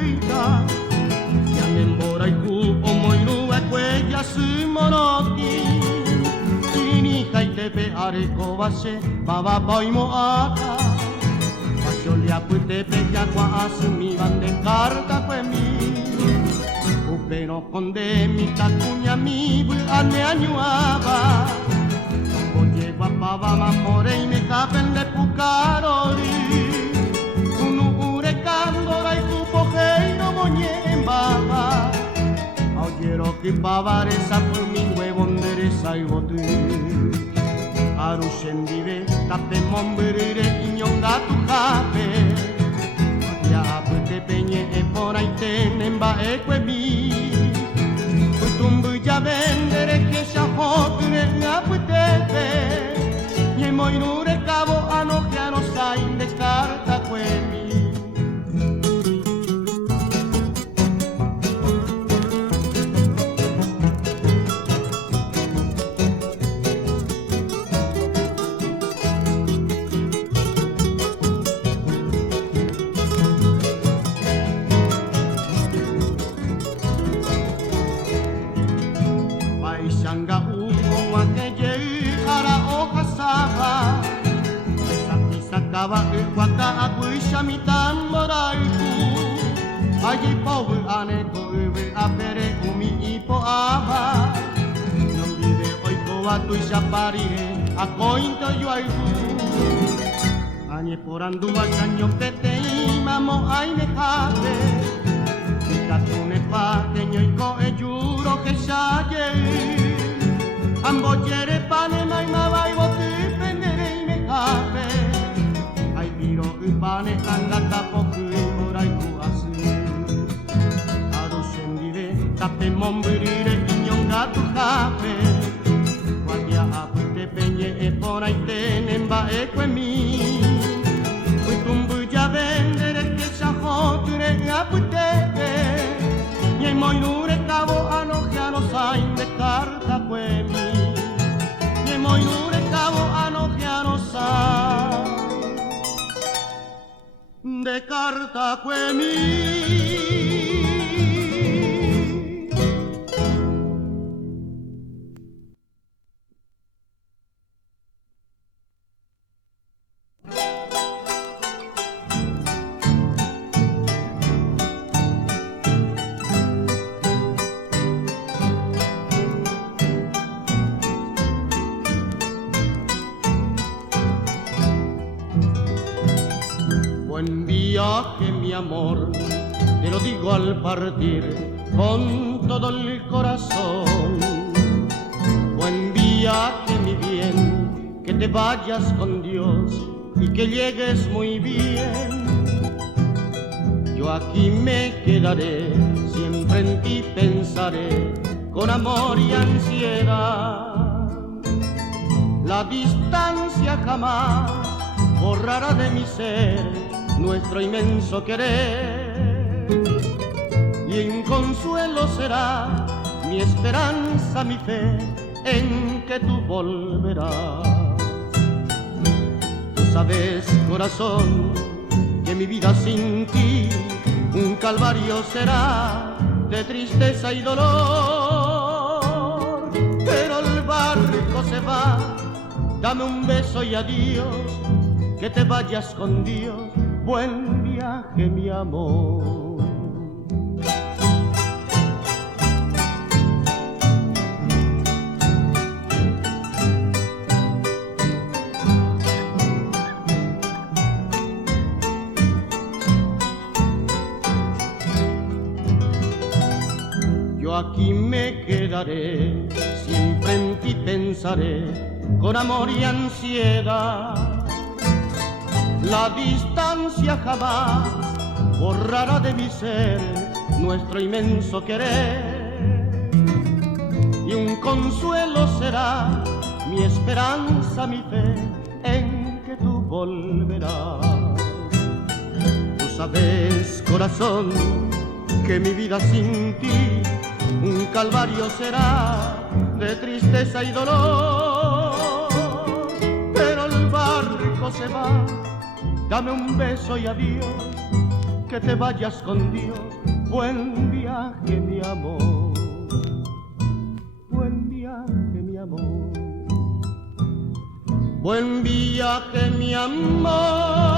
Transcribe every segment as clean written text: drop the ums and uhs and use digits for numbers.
peita Yanen borai ku omoiru e kue yasumoroki Ni haitepe areko base baba boimo ata Basho liaputepe yakwa asumi bande karta kue mi Upeno konde mi takunya mi bu ane anyuaba Oye guapaba mamore y me capen de pucarori Unu ure candora y cupo que no moñe baba Oyero que pavare sapu mi huevo endereza y bote Arushen vive tape mombrere y nyonga tu cape Ya apute peñe e por ahí tenen ba equemi Tumbu ya vendere que ya hotune apute Ye moinure cabo anojiano sain descarta cuemi Shanga umo aquelle ara hoja saba Saki sakaba ukwaka akuisha mitamoraiku Allí pobre aneto ube apere umi ipo aba Non vive oiko atu ishaparire akointo yoaiku Añe porandu año pete imamo aine jate Katune pateño iko e juro que shaye Amboyere pane mai mawai bote pendere y me cape Ay piro upane angata poku morai kuasu Arushen vive tape mombrire inyonga tu cape Guardia apute peñe e pona y tenen ba equemi Uitumbu ya vendere que shahoture apute Nye moinure cabo anojiano sain de carta cuemi Nye moinure cabo anojiano sain de carta cuemi Buen viaje, mi amor, te lo digo al partir con todo el corazón. Buen viaje, mi bien, que te vayas con Dios y que llegues muy bien. Yo aquí me quedaré, siempre en ti pensaré, con amor y ansiedad. La distancia jamás borrará de mi ser nuestro inmenso querer, y en consuelo será mi esperanza, mi fe, en que tú volverás. Tú sabes, corazón, que mi vida sin ti un calvario será de tristeza y dolor, pero el barco se va, dame un beso y adiós, que te vayas con Dios. Buen viaje, mi amor. Yo aquí me quedaré, siempre en ti pensaré, con amor y ansiedad. La distancia jamás borrará de mi ser nuestro inmenso querer, y un consuelo será mi esperanza, mi fe, en que tú volverás. Tú sabes, corazón, que mi vida sin ti un calvario será de tristeza y dolor, pero el barco se va, dame un beso y adiós, que te vayas con Dios. Buen viaje, mi amor. Buen viaje, mi amor. Buen viaje, mi amor.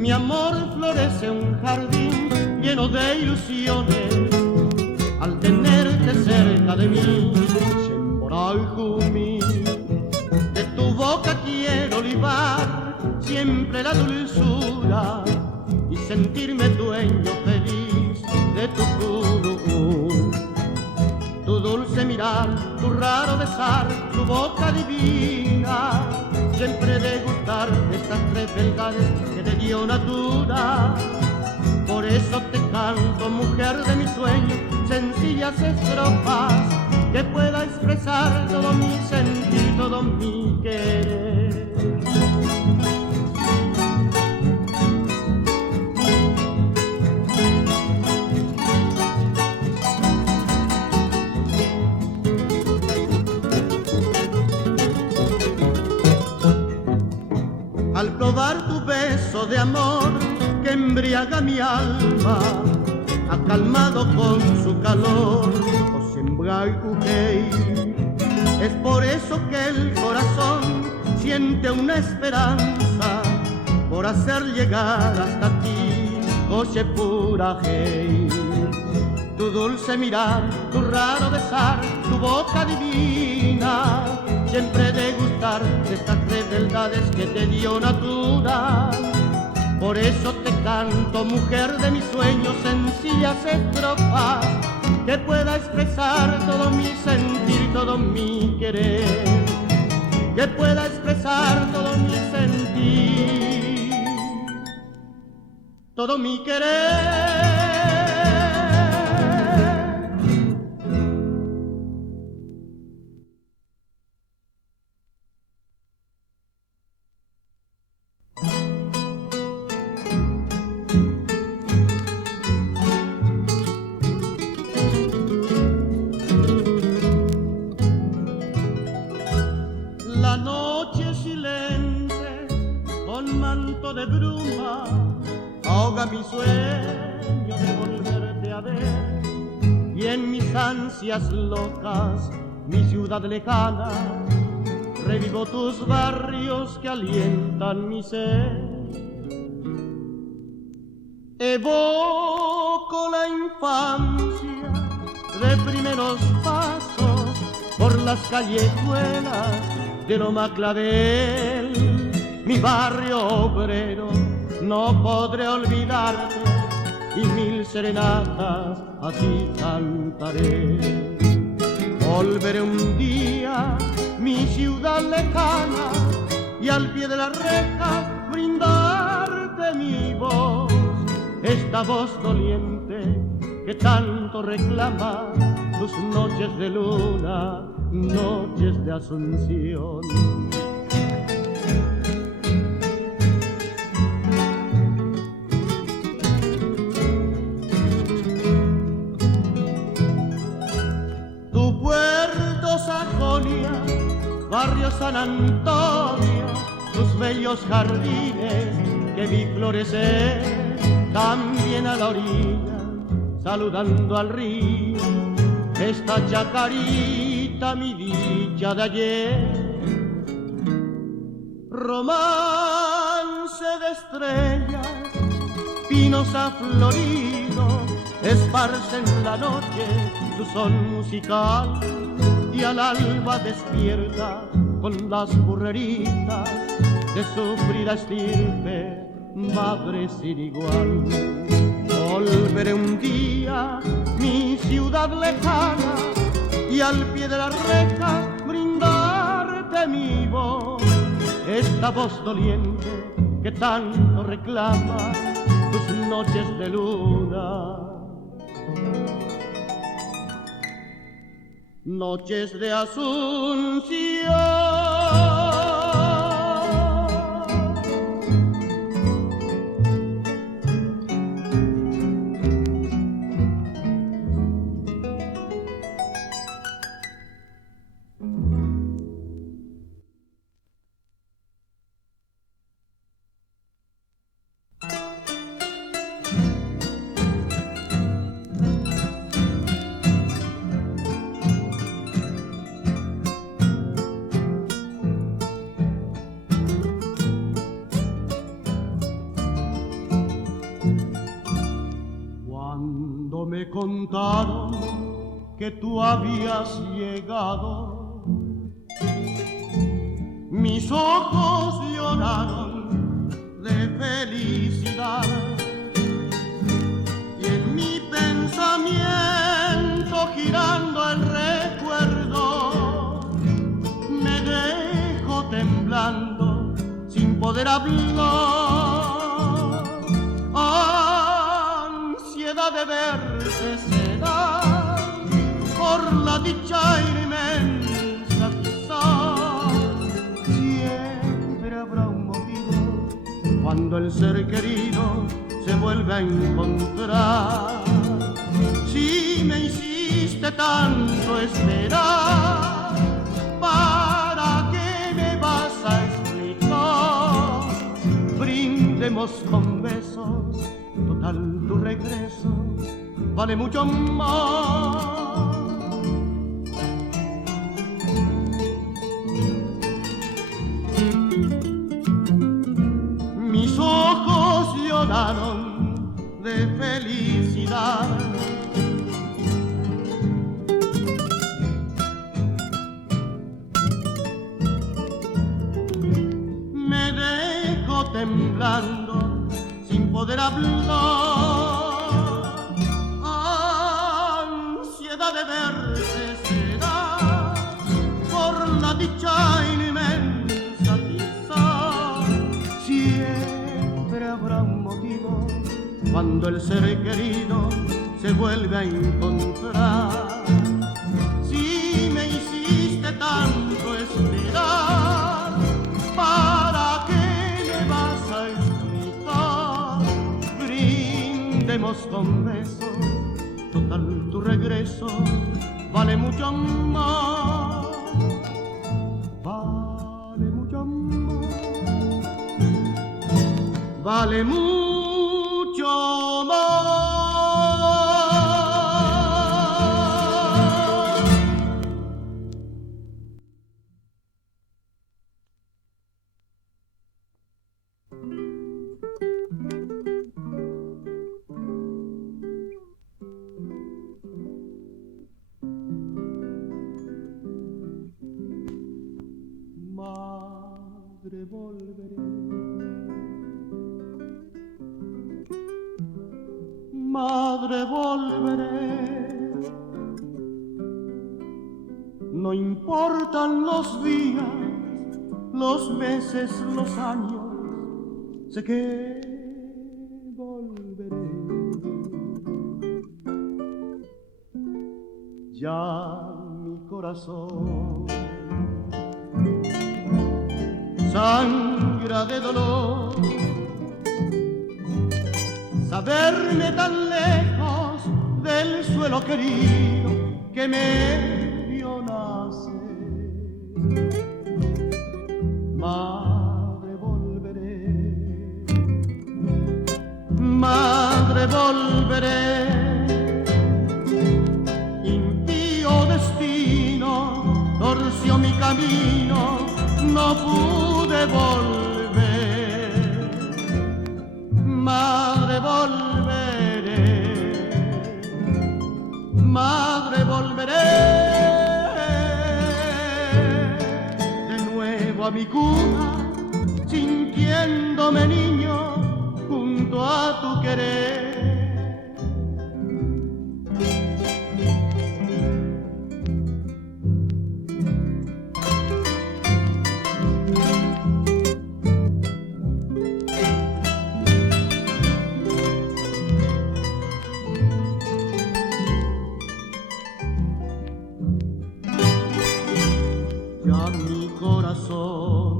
Mi amor florece un jardín lleno de ilusiones al tenerte cerca de mí, Chemboraijumi. De tu boca quiero libar siempre la dulzura y sentirme dueño feliz de tu curú. Tu dulce mirar, tu raro besar, tu boca divina, siempre degustar de estas tres verdades que te dio natura. Por eso te canto, mujer de mis sueños, sencillas estrofas que pueda expresar todo mi sentir, todo mi querer. Al probar tu beso de amor que embriaga mi alma, acalmado con su calor, es por eso que el corazón siente una esperanza por hacer llegar hasta ti, Oshepurajei. Tu dulce mirar, tu raro besar, tu boca divina, siempre degustar de estas tres verdades que te dio natura. Por eso te canto, mujer de mis sueños, sencillas estrofas que pueda expresar todo mi sentir, todo mi querer, que pueda expresar todo mi sentir, todo mi querer. De bruma ahoga mi sueño de volverte a ver, y en mis ansias locas, mi ciudad lejana, revivo tus barrios que alientan mi ser. Evoco la infancia de primeros pasos por las callejuelas de Loma Clavel. Mi barrio obrero, no podré olvidarte, y mil serenatas a ti cantaré. Volveré un día, mi ciudad lejana, y al pie de las rejas brindarte mi voz, esta voz doliente que tanto reclama tus noches de luna, noches de Asunción. Barrio San Antonio, tus bellos jardines que vi florecer, también a la orilla, saludando al río, esta chacarita, mi dicha de ayer. Romance de estrellas, pinos afloridos, esparcen la noche su son musical, y al alba despierta con las burreritas de sufrida estirpe, madre sin igual. Volveré un día, mi ciudad lejana, y al pie de la reja brindarte mi voz, esta voz doliente que tanto reclama tus noches de luna, noches de Asunción. Me contaron que tú habías llegado, mis ojos lloraron de felicidad y en mi pensamiento girando el recuerdo me dejo temblando sin poder hablar. De verte será por la dicha inmensa, quizás siempre habrá un motivo cuando el ser querido se vuelve a encontrar. Si me hiciste tanto esperar, ¿para qué me vas a explicar? Brindemos con besos, total tu regreso vale mucho más. Mis ojos lloraron de felicidad. Me dejo temblando sin poder hablar. Ansiedad de verte será por la dicha inmensa, quizás siempre habrá un motivo cuando el ser querido se vuelve a encontrar. Si me hiciste tanto esperar, ¿para qué me vas a explicar? Brindemos con besos, total tu regreso vale mucho más. Vale mucho más. Vale mucho más. Madre, volveré. Madre, volveré. No importan los días, los meses, los años, sé que volveré. Ya mi corazón sangra de dolor, saberme tan lejos del suelo querido que me vio nacer. Madre, volveré. Madre, volveré. Impío destino torció mi camino, no pude volver. Madre, volveré. Madre, volveré de nuevo a mi cuna, sintiéndome niño junto a tu querer. a mi corazón.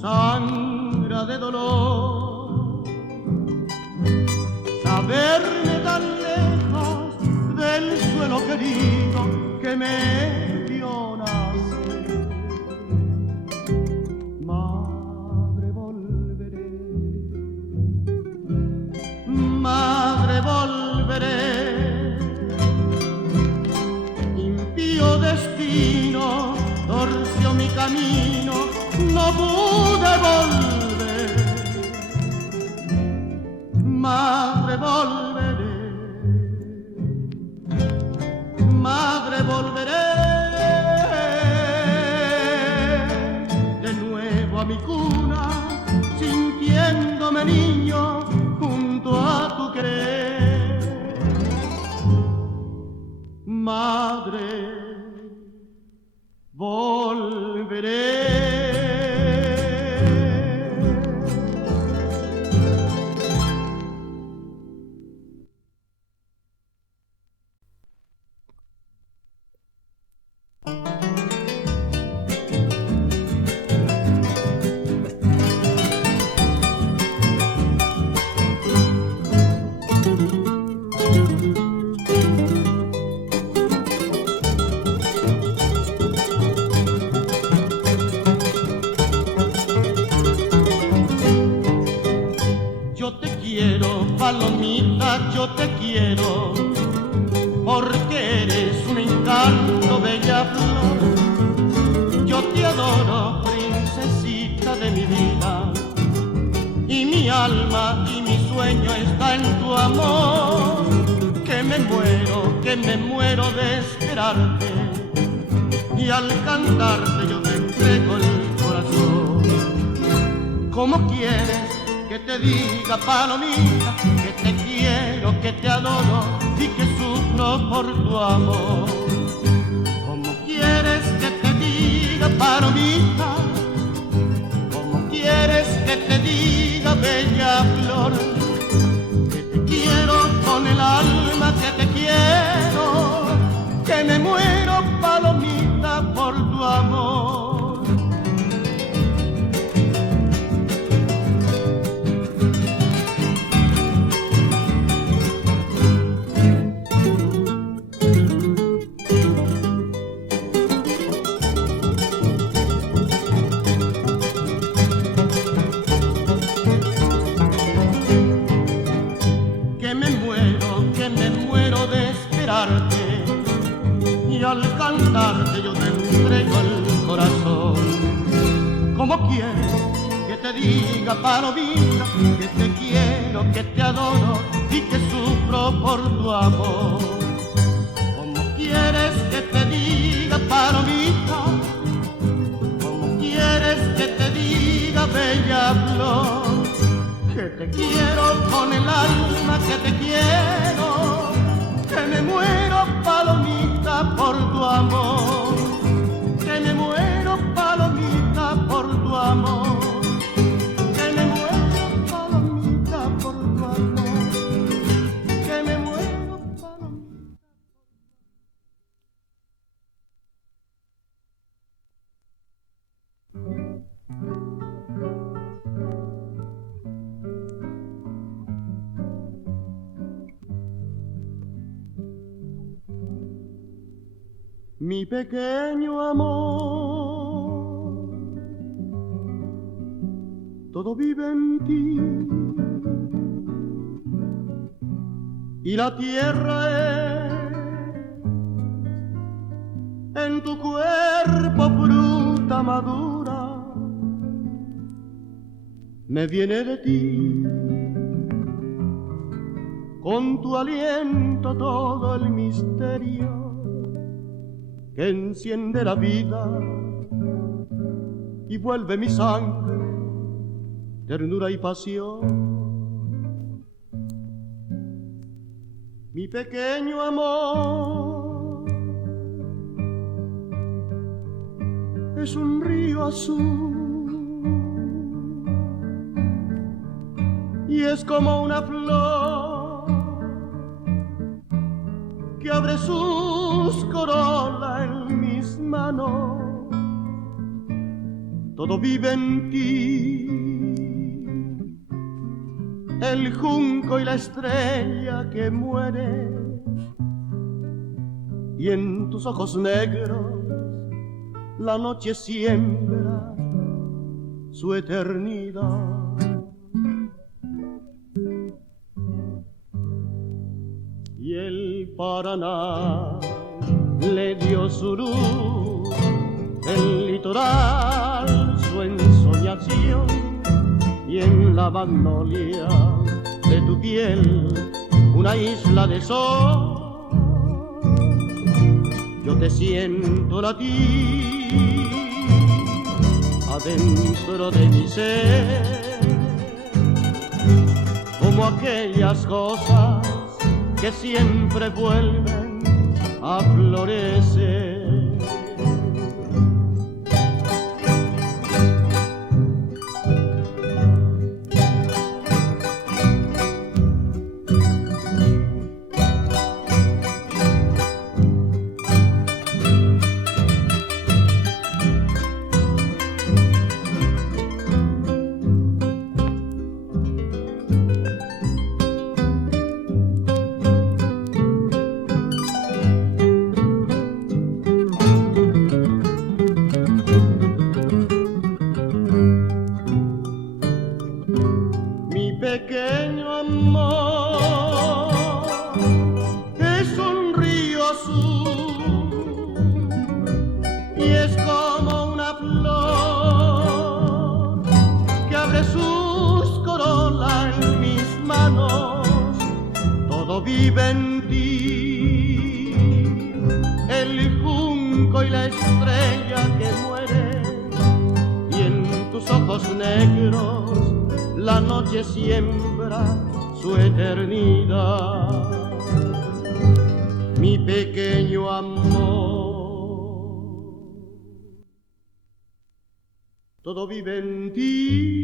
Sangra de dolor saberme tan lejos del suelo querido que me vio nacer. Madre, volveré, madre, volveré. Impío destino torció mi camino, no pude volver. Madre, volveré, madre, volveré de nuevo a mi cuna, sintiéndome niño junto a tu querer. Madre, volveré. Palomita, yo te quiero, porque eres un encanto, bella flor. Yo te adoro, princesita de mi vida, y mi alma y mi sueño está en tu amor. Que me muero de esperarte, y al cantarte yo te entrego el corazón. ¿Cómo quieres que te diga, palomita, que te quiero, que te adoro y que sufro por tu amor? ¿Cómo quieres que te diga, palomita? ¿Cómo quieres que te diga, bella flor? Que te quiero con el alma, que te quiero, que me muero, palomita, por tu amor. Y al cantarte yo te entrego el corazón. ¿Cómo quieres que te diga, palomita, que te quiero, que te adoro y que sufro por tu amor? ¿Cómo quieres que te diga, palomita? ¿Cómo quieres que te diga, bella flor? Que te quiero con el alma, que te quiero, que me muero, palomita, por tu amor. Que me muero, palomita, por tu amor. Que me muero, palomita, por tu amor. Que me muero, palomita. Mi pequeño amor, todo vive en ti, y la tierra es en tu cuerpo fruta madura. Me viene de ti, con tu aliento todo el misterio que enciende la vida y vuelve mi sangre ternura y pasión. Mi pequeño amor es un río azul y es como una flor que abre sus corolas en mis manos. Todo vive en ti, el junco y la estrella que muere, y en tus ojos negros la noche siembra su eternidad. Y el Paraná le dio su luz, el litoral su ensoñación, y en la magnolia de tu piel una isla de sol. Yo te siento latir adentro de mi ser, como aquellas cosas que siempre vuelven a florecer. Pequeño amor, es un río azul y es como una flor que abre sus corolas en mis manos. Todo vive en ti, el junco y la estrella que muere, y en tus ojos negros la noche siembra su eternidad. Mi pequeño amor, todo vive en ti.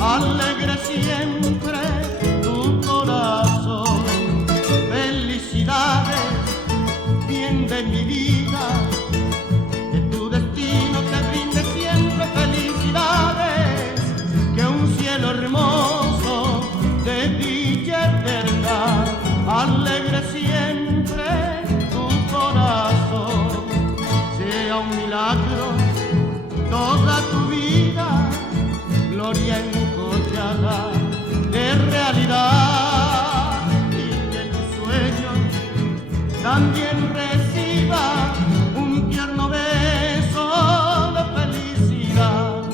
Alegre siempre tu corazón, felicidades, bien de mi vida, que tu destino te brinde siempre felicidades, que un cielo hermoso de dicha eterna, alegre siempre tu corazón, sea un milagro toda tu vida, gloria encollada de realidad, y que tu sueño también reciba un tierno beso de felicidad.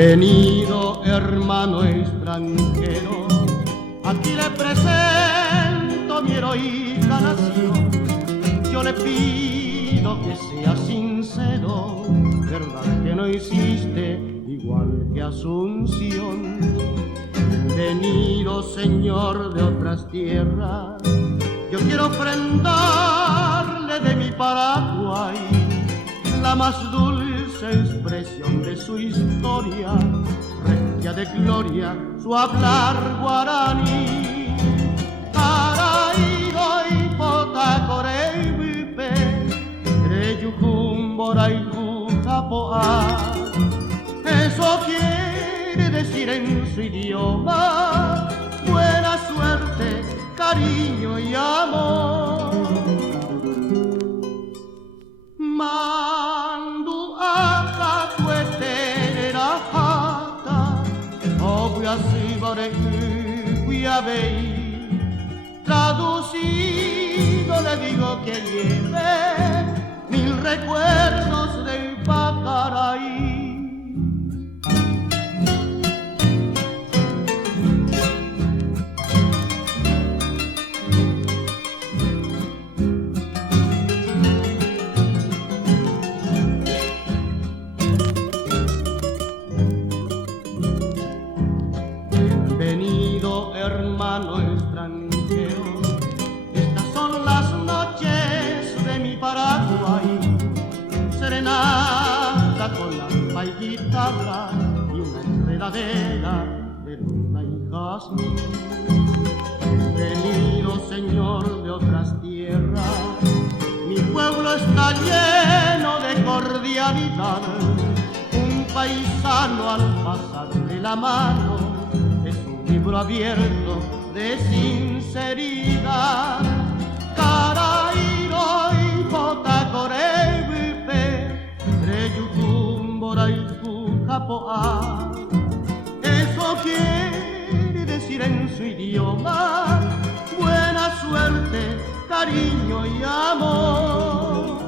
Bienvenido, hermano extranjero, aquí le presento mi heroica nación. Yo le pido que sea sincero, verdad que no hiciste igual que Asunción. Bienvenido, señor de otras tierras, yo quiero ofrendarle de mi Paraguay la más dulce expresión de su historia, regia de gloria, su hablar guaraní. Araído y potacoreibipe, reyucumboraicu capoa. Eso quiere decir en su idioma buena suerte, cariño y amor. Mandu akatuetera hata, obuasibare uiabei. Traducido le digo que lleve 1000 recuerdos del Pacaraí. Bienvenido, hermano extranjero, estas son las noches de mi Paraguay, serenata con lampa y guitarra y una enredadera de luna y jazmín. Bienvenido, señor de otras tierras, mi pueblo está lleno de cordialidad, un paisano al pasarle la mano libro abierto de sinceridad. Caraíro y potacoreibipe, reyucumboraicu capoa. Eso quiere decir en su idioma buena suerte, cariño y amor.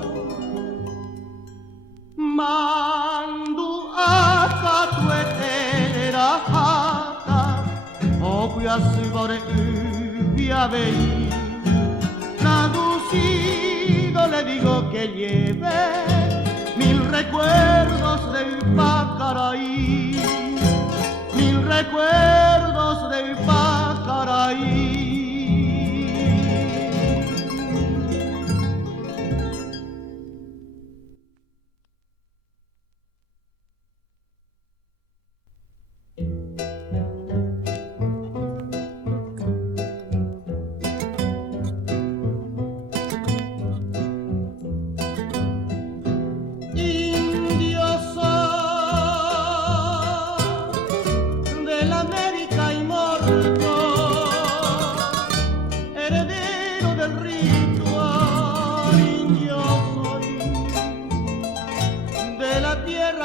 Mandu akatuetera Ocuiasibare uiabei. Traducido le digo que lleve 1000 recuerdos del Pacaraí, 1000 recuerdos del Pacaraí.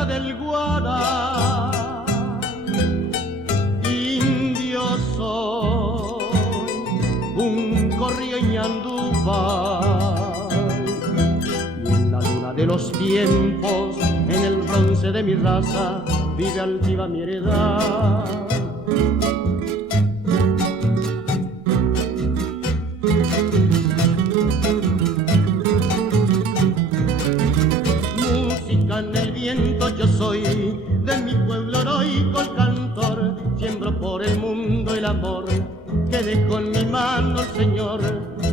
Del Guara, indio soy, un corrío ñandúbal, y en la luna de los tiempos, en el bronce de mi raza, vive altiva mi heredad. En el viento yo soy, de mi pueblo heroico el cantor, siembro por el mundo el amor que dejó en mi mano el Señor.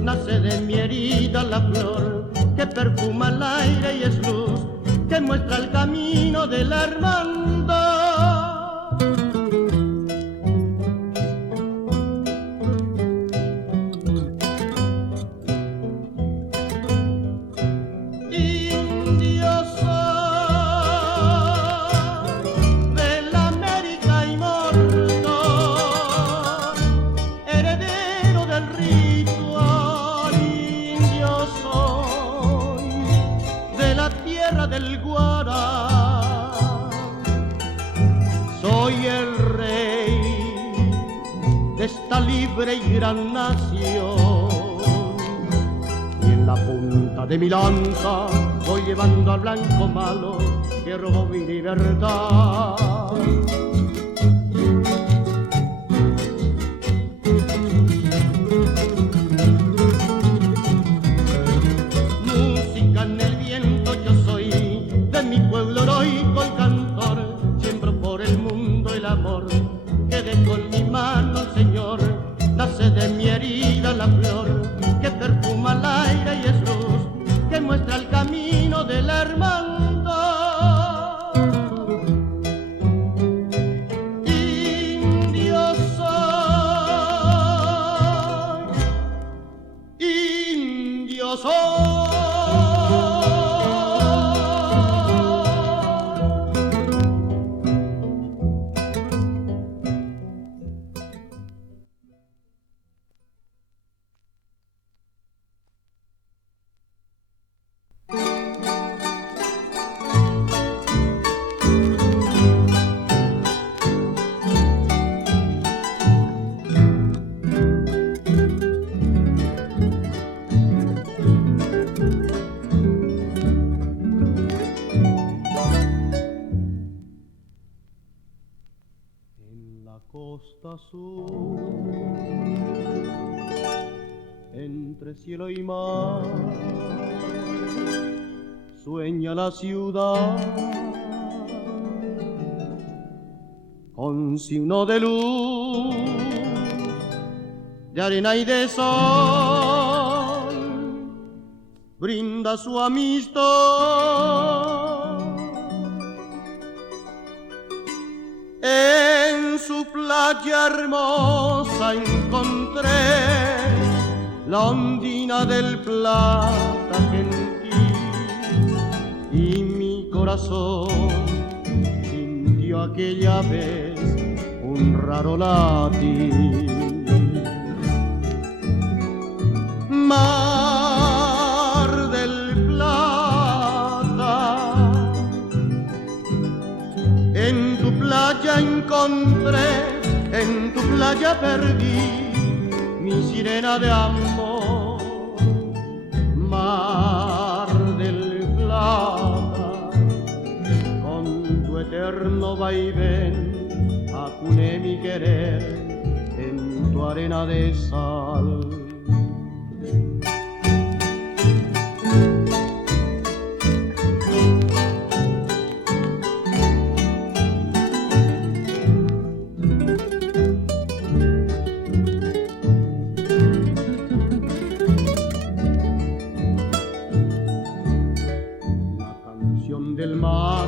Nace de mi herida la flor que perfuma el aire y es luz que muestra el camino de la hermandad. Del Guara, soy el rey de esta libre y gran nación, y en la punta de mi lanza voy llevando al blanco malo que robó mi libertad. Música en el viento, yo soy de mi pueblo heroico el cantor, siembro por el mundo el amor que dejó en mi mano el Señor. Nace de mi herida la flor que perfuma el aire y es luz que muestra el camino de la hermandad. Indio soy, indio soy. Costa Azul, entre cielo y mar, sueña la ciudad con signo de luz, de arena y de sol, brinda su amistad. En su playa hermosa encontré la ondina del plata gentil y mi corazón sintió aquella vez un raro latir. Mar del Plata, en tu playa encontré, en tu playa perdí mi sirena de amor. Mar del Plata, con tu eterno vaivén acuné mi querer en tu arena de sal. Del mar,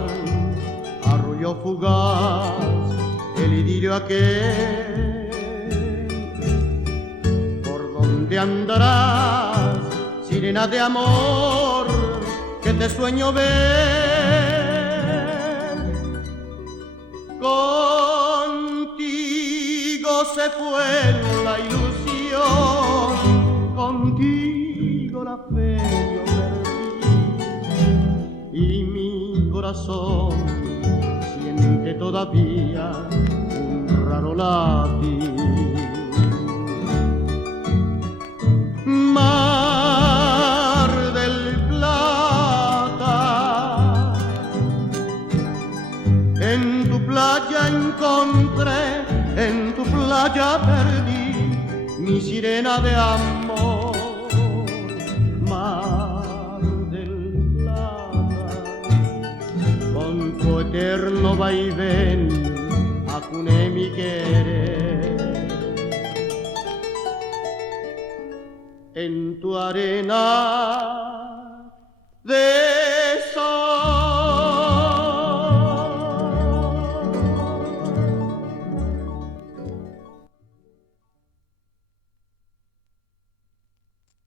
arroyo fugaz, el idilio aquel. ¿Por dónde andarás, sirena de amor, que te sueño ver? Contigo se fue la ilusión, contigo la fe yo perdí, y mi corazón siente todavía un raro latir. Mar del Plata, en tu playa encontré, en tu playa perdí mi sirena de amor. Mar del Plata, con tu eterno vaivén acuné mi querer. En tu arena de